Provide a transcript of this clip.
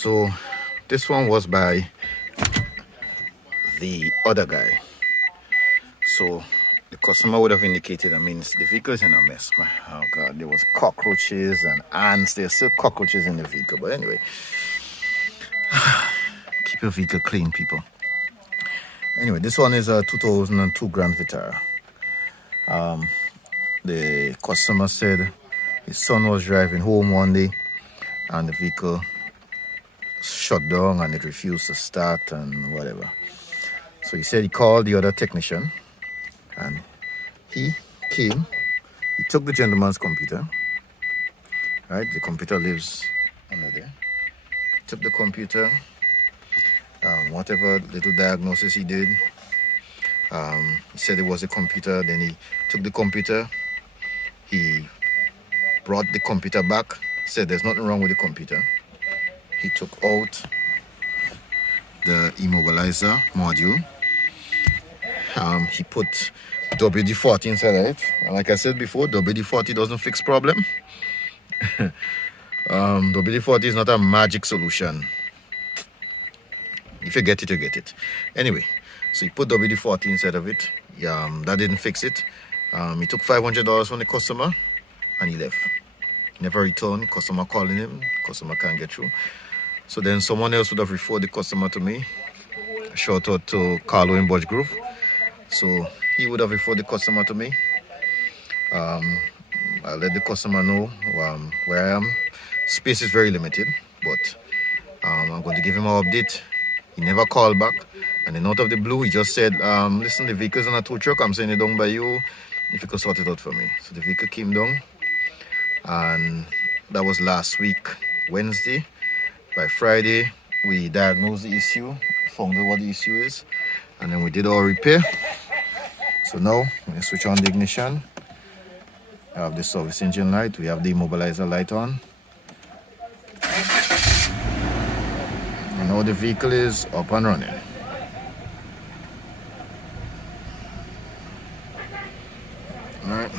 So this one was by the other guy. So the customer would have indicated, I mean, the vehicle is in a mess. Oh God, there was cockroaches and ants. There's still cockroaches in the vehicle. But anyway, keep your vehicle clean, people. Anyway, this one is a 2002 Grand Vitara. The customer said his son was driving home one day and the vehicle shut down and it refused to start and whatever. So he said he called the other technician and he came, he took the gentleman's computer, right? The computer lives under there. He took the computer, whatever little diagnosis he did, he said it was a computer. Then he took the computer, he brought the computer back, said there's nothing wrong with the computer. He took out the immobilizer module. He put WD-40 inside of it. And like I said before, WD-40 doesn't fix problem. WD-40 is not a magic solution. If you get it, you get it. Anyway, so he put WD-40 inside of it. That didn't fix it. He took $500 from the customer and he left. Never returned. Customer calling him. Customer can't get through. So then someone else would have referred the customer to me. Shout out to Carlo in Budge Grove. So he would have referred the customer to me. I'll let the customer know where I am. Space is very limited, but I'm going to give him an update. He never called back. And then out of the blue, he just said, listen, the vehicle's on a tow truck. I'm sending it down by you. If you could sort it out for me. So the vehicle came down. And that was last week, Wednesday. By Friday, we diagnosed the issue, found out what the issue is, and then we did our repair. So now, we switch on the ignition. I have the service engine light, we have the immobilizer light on. And now the vehicle is up and running. All right.